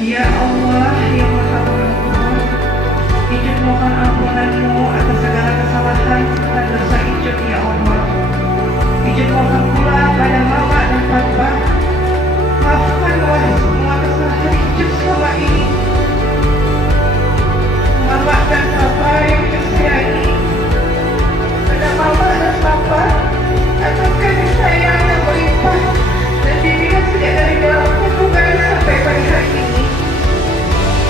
Ya Allah yang Maha Pengampun, Ijut mohon ampunanmu atas segala kesalahan dan dosa Ijut ya Allah. Ijut mohon pula pada mama dan papa, maafkanlah semua kesalahan Ijut selama ini. Mama dan papa yang Ijut sayangi, pada mama dan papa atas kasih sayang yang berlimpah dan bimbingan sejak dari dalam kandungan sampai pada hari ini.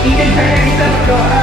Ijut hanya bisa berdoa